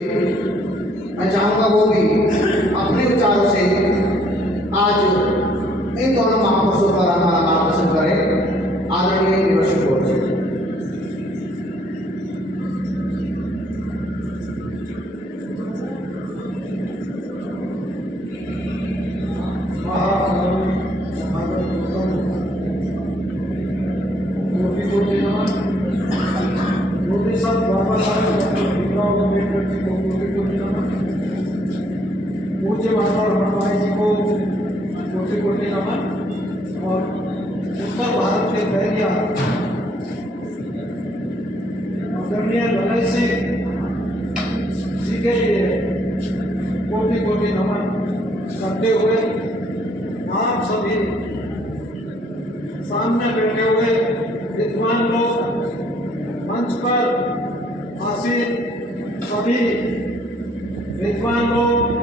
मैं चाहूँगा वो भी अपने विचारों से आज इन दोनों महापुरुषों पर हमारा मार्गदर्शन करें। आदरणीय विवश कोच जी। पूज्य माता रमणबाई जी को कोटि कोटि नमन। और उत्तर भारत के दैनिया आदरणीय ललय सिंह जी के लिए कोटि कोटि नमन करते हुए आप सभी सामने बैठे हुए विद्वान लोग, मंच पर आसीन सभी विद्वान लोग,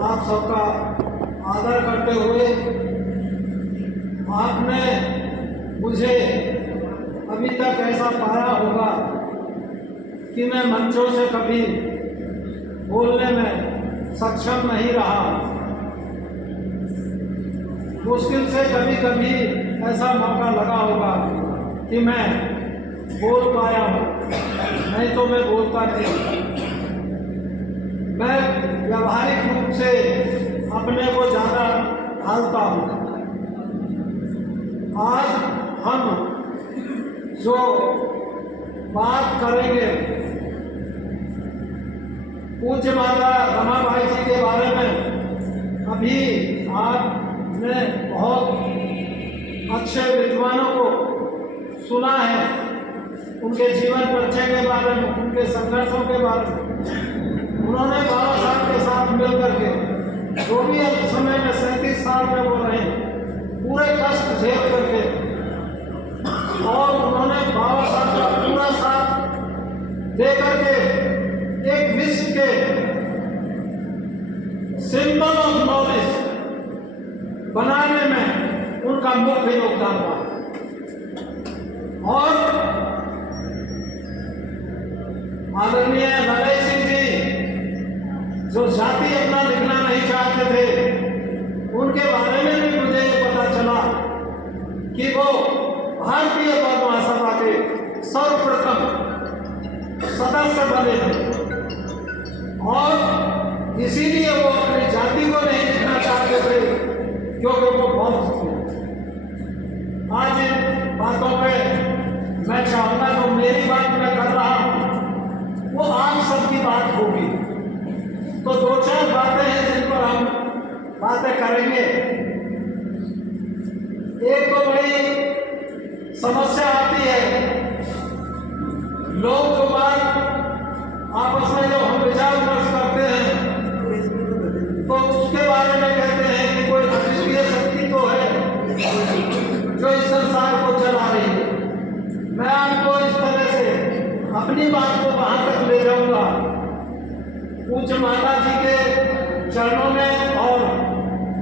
आप सबका आदर करते हुए आपने मुझे अभी तक ऐसा पाया होगा कि मैं मंचों से कभी बोलने में सक्षम नहीं रहा। मुश्किल से कभी कभी ऐसा मौका लगा होगा कि मैं बोल पाया हूँ, नहीं तो मैं बोलता नहीं। मैं व्यावहारिक रूप से अपने को ज़्यादा ढालता हूँ। आज हम जो बात करेंगे पूज्य माता रमाबाई जी के बारे में, अभी आपने बहुत अच्छे विद्वानों को सुना है, उनके जीवन परिचय के बारे में, उनके संघर्षों के बारे में। उन्होंने बाबा साहब के साथ मिलकर के जो भी समय में 37 साल में वो रहे, पूरे कष्ट झेल करके, और उन्होंने बाबा साहब का पूरा साथ दे करके एक विश्व के सिंबल ऑफ नॉलेज बनाने में उनका मुख्य योगदान था। और आदरणीय ललय सिंह जी जो जाति अपना लिखना नहीं चाहते थे, उनके बारे में भी मुझे ये पता चला कि वो भारतीय बौद्ध महासभा के सर्वप्रथम सदस्य बने थे, और इसीलिए वो अपनी जाति को नहीं लिखना चाहते थे क्योंकि वो बौद्ध थे। आज इन बातों पे मैं चाहूँगा जो मेरी बात मैं कर रहा हूँ वो आप सबकी बात होगी। तो दो चार बातें हैं जिन पर हम बातें करेंगे। एक तो बड़ी समस्या आती है, लोग जो बात आपस में जो हम विचार विमर्श करते हैं तो उसके बारे में कहते हैं कि कोई अद्वितीय शक्ति तो है जो इस संसार को चला रही है। मैं आपको इस तरह से अपनी बात को वहां तक ले जाऊंगा, पूज्य माता जी के चरणों में और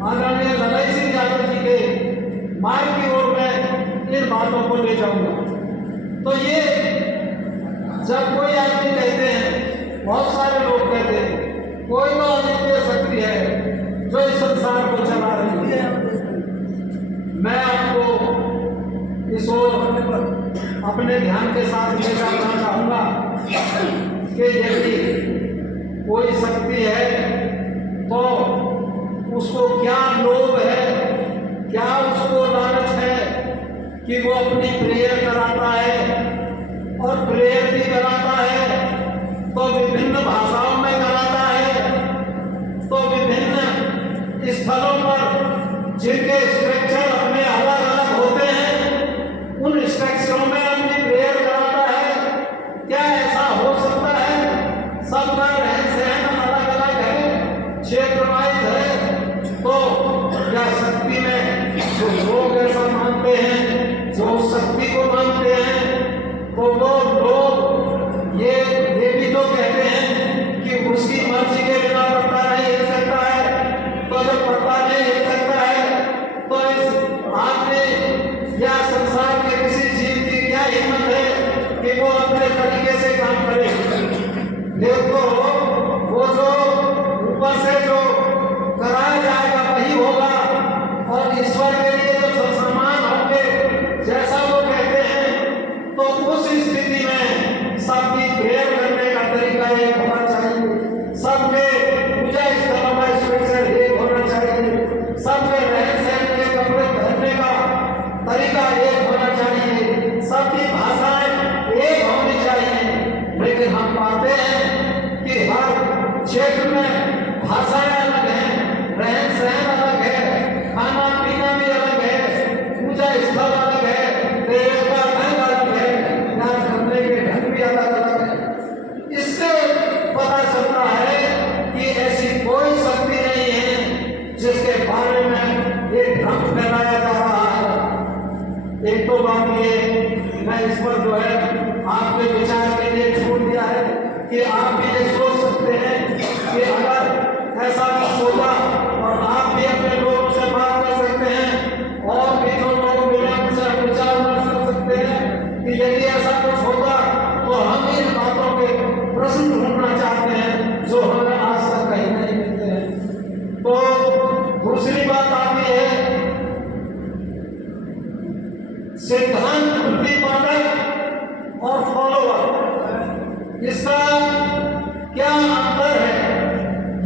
आदरणीय ललय सिंह यादव जी के मार्ग की ओर में इन बातों को ले जाऊंगा। तो ये जब कोई आदमी कहते हैं, बहुत सारे लोग कहते हैं कोई तो अद्वितीय शक्ति है जो इस संसार को चला रही है, मैं आपको इस ओर अपने ध्यान के साथ ले जाना चाहूँगा कि यदि कोई शक्ति है तो उसको क्या लोभ है, क्या उसको लालच है कि वो अपनी प्रेयर कराता है, और प्रेयर भी कराता है तो विभिन्न भाषाओं में कराता है, तो विभिन्न स्थलों पर जिनके स्ट्रक्चर अपने अलग अलग होते हैं उन स्ट्रक्चरों में अपनी प्रेयर कराता है। क्या ऐसा हो सकता है? सबका रहन सहन अलग अलग है, क्षेत्र वाइज है, तो क्या शक्ति में जो लोग ऐसा मानते हैं, जो शक्ति को मानते हैं, तो वो लोग ये भी तो कहते हैं कि उसकी मर्जी के बिना पता नहीं हिल सकता है, तो जब पता नहीं हिल सकता है तो इस आदमी या संसार के किसी जीव की क्या हिम्मत है कि वो अपने तरीके से काम करे। देखो दो बात ये मैं इस पर जो है आपके विचार के लिए छोड़ दिया है कि आप भी ये सोच सकते हैं कि अगर ऐसा कुछ होगा और आप भी अपने लोगों से बात कर सकते हैं और भी जो लोग मिले उनसे विचार कर सकते हैं कि यदि ऐसा कुछ होगा तो हम इन बातों के प्रश्न ढूंढना चाहते हैं जो हमें आज तक कहीं नहीं मिलते हैं। तो दूसरी बात आती है सिद्धांत प्रतिपादक और फॉलोअर, इसका क्या अंतर है।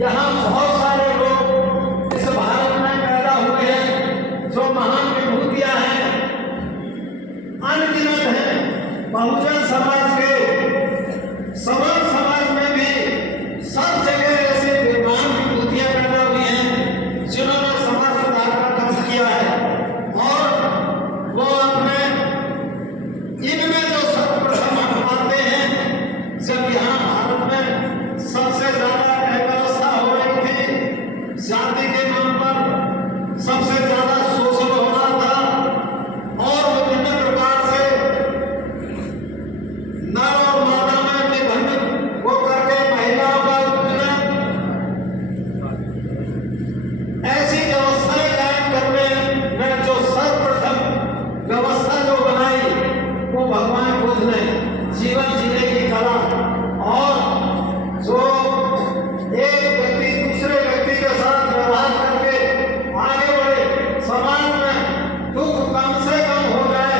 यहाँ बहुत सारे लोग इस भारत में पैदा हुए हैं जो महान विभूतियां हैं, अनगिनत हैं। बहुजन समाज के सवर्ण समाज में भी सब जगह ऐसे महान विभूतियां पैदा हुई हैं जिन्होंने समाज सुधार का काम किया है और वो अपने इनमें जो सर्वप्रथम मानते हैं। जब यहाँ भारत में सबसे ज्यादा अव्यवस्था हो रही थी, जाति के नाम पर सबसे ज्यादा शोषण हो रहा था और विभिन्न प्रकार से नर और मादा में विभिन्न वो करके महिलाओं का उत्पीड़न, ऐसी व्यवस्थाएं कायम करने में जो सर्वप्रथम व्यवस्था जो बनाई वो भगवान बुद्ध ने जीवन जीने की कला और जो एक व्यक्ति दूसरे व्यक्ति के साथ व्यवहार करके आगे बढ़े, समाज में दुख कम से कम हो जाए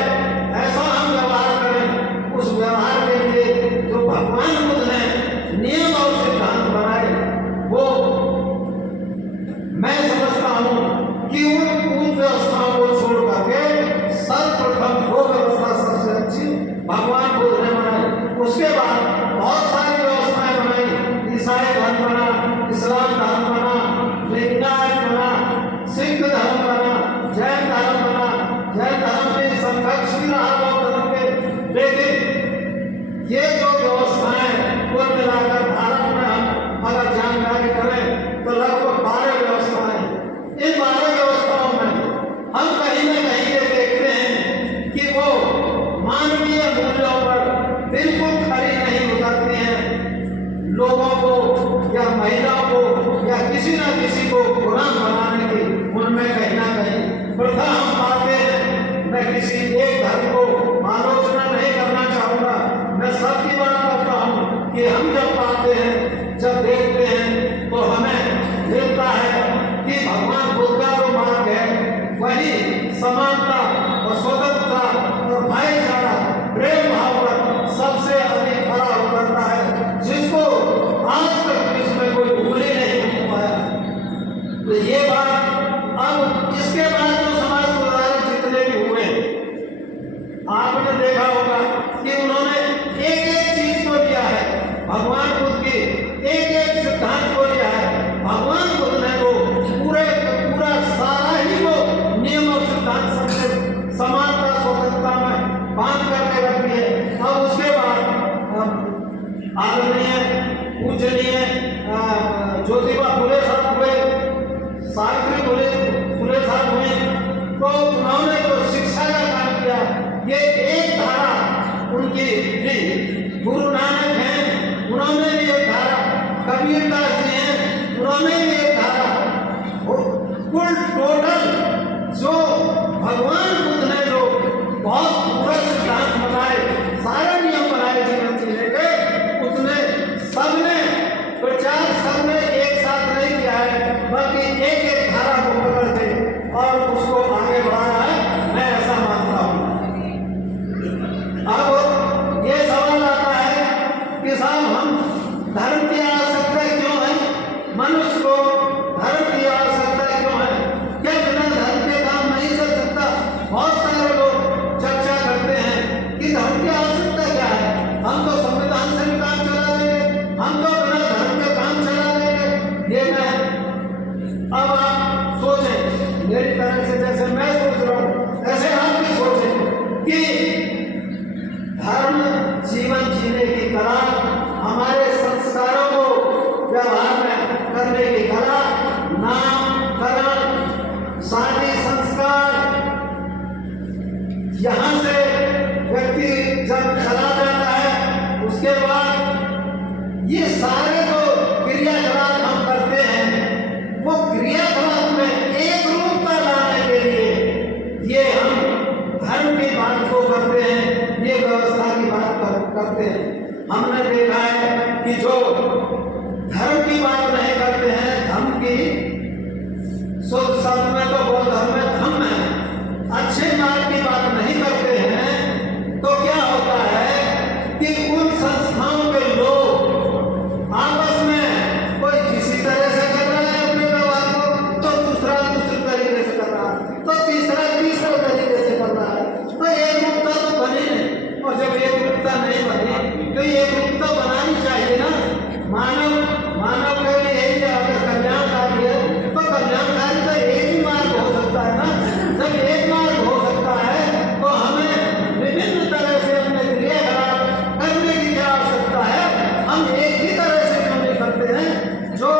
ऐसा हम व्यवहार करें, उस व्यवहार के लिए जो भगवान बुद्ध ने नियम और सिद्धांत बनाए वो मैं समझता हूँ कि उन व्यवस्थाओं को छोड़ करके सर्वप्रथम वो व्यवस्था सबसे अच्छी भगवान बुद्ध ने बनाई। उसके बाद बहुत सारी व्यवस्थाएं बनाई, ईसाई धर्म बना, इस्लाम धर्म बना, लिंगायत बना, सिख धर्म बना, जैन धर्म बना। जैन धर्म के समकक्ष भी रहा बौद्ध धर्म के, लेकिन ये जो व्यवस्थाएं कुल मिलाकर भारत में हम अगर जानकारी करें तो लगभग 12 व्यवस्थाएं। इन 12 व्यवस्थाओं में हम कहीं न कहीं ये देखते हैं कि वो मानवीय मूल्यों पर बिल्कुल खरी नहीं उतरती हैं। लोगों को या महिलाओं को या किसी न किसी को गुलाम बनाने की उनमें कहीं ना कहीं प्रथा हम पाते हैं। मैं किसी एक धर्म को आलोचना नहीं करना चाहूँगा, मैं सबकी बात करता हूँ कि हम जब पाते हैं, जब देखते हैं तो हमें मिलता है कि भगवान बुद्ध का जो मार्ग है वही समानता और स्वतंत्रता और भाईचारा प्रेम भाव पर सबसे अधिक खरा उतरता है, जिसको आज तक इसमें कोई भूल ही नहीं हो पाया। तो ये बात अब इसके बाद जो समाज सुधारक जितने भी हुए आपने देखा होगा कि उन्होंने एक एक चीज को लिया है, भगवान बुद्ध की एक एक सिद्धांत को लिया है। भगवान बुद्ध ने तो पूरा सारा ही वो नियम और सिद्धांत सबसे समानता स्वतंत्रता में बांध करके रख दिए। अब उसके बाद आदरणीय पूजनीय ज्योतिबा फुले साहब हुए, सावित्री फुले साहब हुए, तो उन्होंने जो शिक्षा का काम किया ये एक धारा उनकी थी। गुरु नानक हैं, उन्होंने भी एक धारा, कबीर दास जी हैं, उन्होंने भी एक धारा। कुल टोटल जो भगवान बुद्ध ने जो बहुत पूरा सिद्धांत बनाए, सारे नियम बनाए जीवन जीने के, उसने सबने प्रचार सबने एक साथ नहीं किया है, बल्कि एक एक धारा को पकड़ के और उसको आगे बढ़ाया है। मैं ऐसा मानता हूँ। अब ये सवाल आता है कि साहब हम धर्म की आवश्यकता क्यों है, मनुष्य को धर्म की आवश्यकता क्यों है, क्या बिना धर्म के काम नहीं चल सकता। बहुत सारे लोग चर्चा करते हैं। हमने देखा है कि जो धर्म की बात नहीं करते हैं, धर्म की शुद्ध शब्द में तो बौद्ध धर्म में धम्म है, अच्छे मार्ग की बात नहीं करते हैं, तो क्या होता है कि उन संस्थाओं के लोग आपस में कोई किसी तरह से कर रहा है अपने व्यवहार को, तो दूसरा दूसरे तरीके से कर रहा है, तो तीसरा तीसरे तरीके से कर रहा है, तो एक रूपता तो बनी नहीं। और जब एक रूपता नहीं बनी तो एक रूपता बनानी चाहिए ना। मानव के लिए यही अगर कल्याणकारी है तो कल्याणकारी तो एक ही मार्ग हो सकता है ना। जब एक मार्ग हो सकता है तो हमें विभिन्न तरह से अपने क्रियाकलाप करने की क्या आवश्यकता है? हम एक ही तरह से क्यों नहीं करते हैं? जो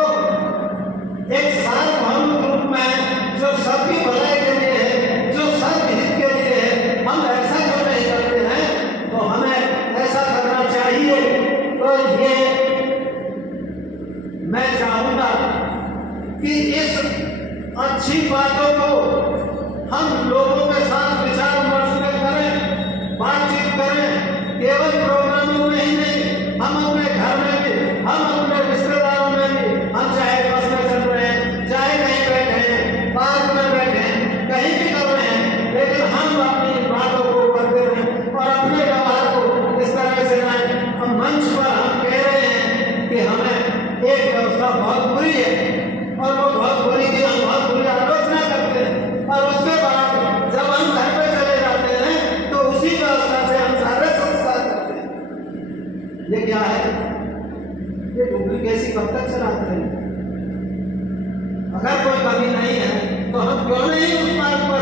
एक सार्वभौमिक रूप में जो सबकी भलाई के लिए है, जो सर्वहित के लिए है, हम ऐसा क्यों नहीं करते हैं? तो हमें ऐसा करना चाहिए। तो ये मैं चाहूंगा कि इस अच्छी बातों को हम लोगों के साथ विचार विमर्श में करें, बातचीत करें, केवल प्रोग्रामों में ही नहीं, हम अपने घर में भी, हम अपने रिश्तेदारों में भी, हम चाहे बस में चल रहे हैं, चाहे कहीं बैठे हैं, पार्क में बैठे हैं, कहीं भी कर रहे हैं, लेकिन हम अपनी बातों को करते रहें और अपने व्यवहार को इस तरह से लाएं। हम मंच पर हम कह रहे हैं कि हमें एक व्यवस्था बहुत बुरी है और वो बहुत बुरी की हम बहुत बुरी आलोचना करते हैं, और उसके बाद जब हम घर पे चले जाते हैं तो उसी व्यवस्था से हम सारे संस्कार करते हैं। ये क्या है? ये डुप्लीकेसी कब तक चलाते हैं? अगर कोई कमी नहीं है तो हम क्यों नहीं उस मार्ग पर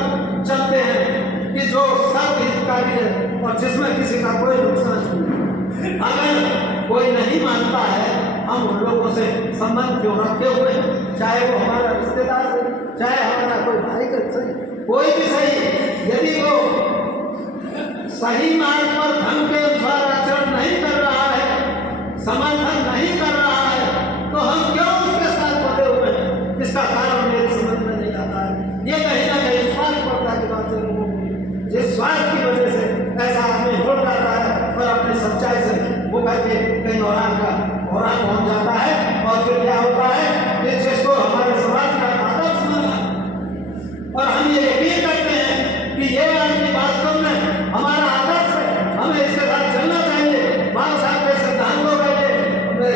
चलते हैं कि जो सर्वहितकारी है और जिसमें किसी का कोई नुकसान नहीं। अगर कोई नहीं मानता है, हम उन लोगों से संबंध क्यों रखे हुए हैं, चाहे वो हमारा रिश्तेदार हो, चाहे हमारा कोई भाई का सही, कोई भी सही, यदि वो सही मार्ग पर धर्म के अनुसार आचरण नहीं कर रहा है, समर्थन नहीं कर रहा है, तो हम क्यों उसके साथ बंधे हुए हैं? इसका कारण मेरी समझ में नहीं आता है। ये कहीं ना कहीं स्वार्थपरता की बात है लोगों की, जिस स्वार्थ की वजह से ऐसा आदमी हो जाता है और अपनी सच्चाई से वो करके कहीं और पहुंच जाता है, और फिर क्या होता है कि जिसको हमारे समाज का आदर्श माना और हम ये यकीन करते हैं कि ये आदमी वास्तव में हमारा आदर्श है, हमें इसके साथ चलना चाहिए, बाबा साहब के सिद्धांतों का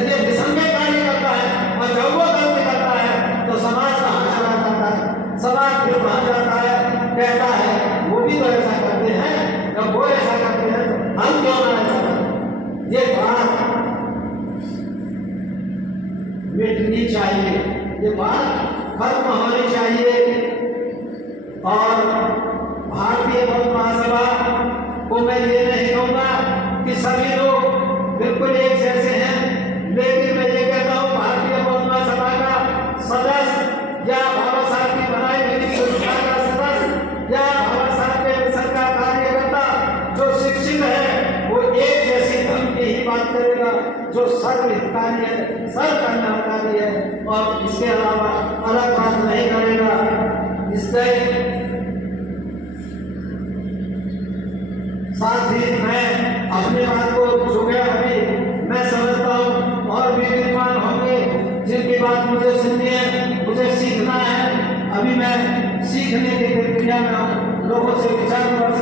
ये विसंगत कार्य करता है, और जब वो गलती करता है तो समाज कहाँ चला जाता है? समाज फिर वहां जाता है, कहता है वो भी तो ऐसा करते हैं, जब वो ऐसा करते हैं तो हम क्यों ना ऐसा करें? ये बात मिटनी चाहिए, ये बात खत्म होनी चाहिए। और भारतीय बौद्ध महासभा को मैं ये नहीं कहूँगा कि सभी लोग बिल्कुल एक जैसे हैं, लेकिन मैं ये कहता हूँ भारतीय बौद्ध महासभा का सदस्य या बाबा साहब की बनाई हुई संस्था का सदस्य या बाबा साहब के मिशन का कार्यकर्ता जो शिक्षित है, वो एक जैसी धर्म की ही बात करेगा, जो सर्वहितकारी है, सर्वकल्याणकारी है, और इसके अलावा अलग बात नहीं करेगा। इससे साथ ही मैं अपनी बात को जो गया अभी मैं समझता हूँ और भी विद्वान होंगे जिनकी बात मुझे सुननी है, मुझे सीखना है। अभी मैं सीखने की प्रक्रिया में हूँ, लोगों से विचार विमर्श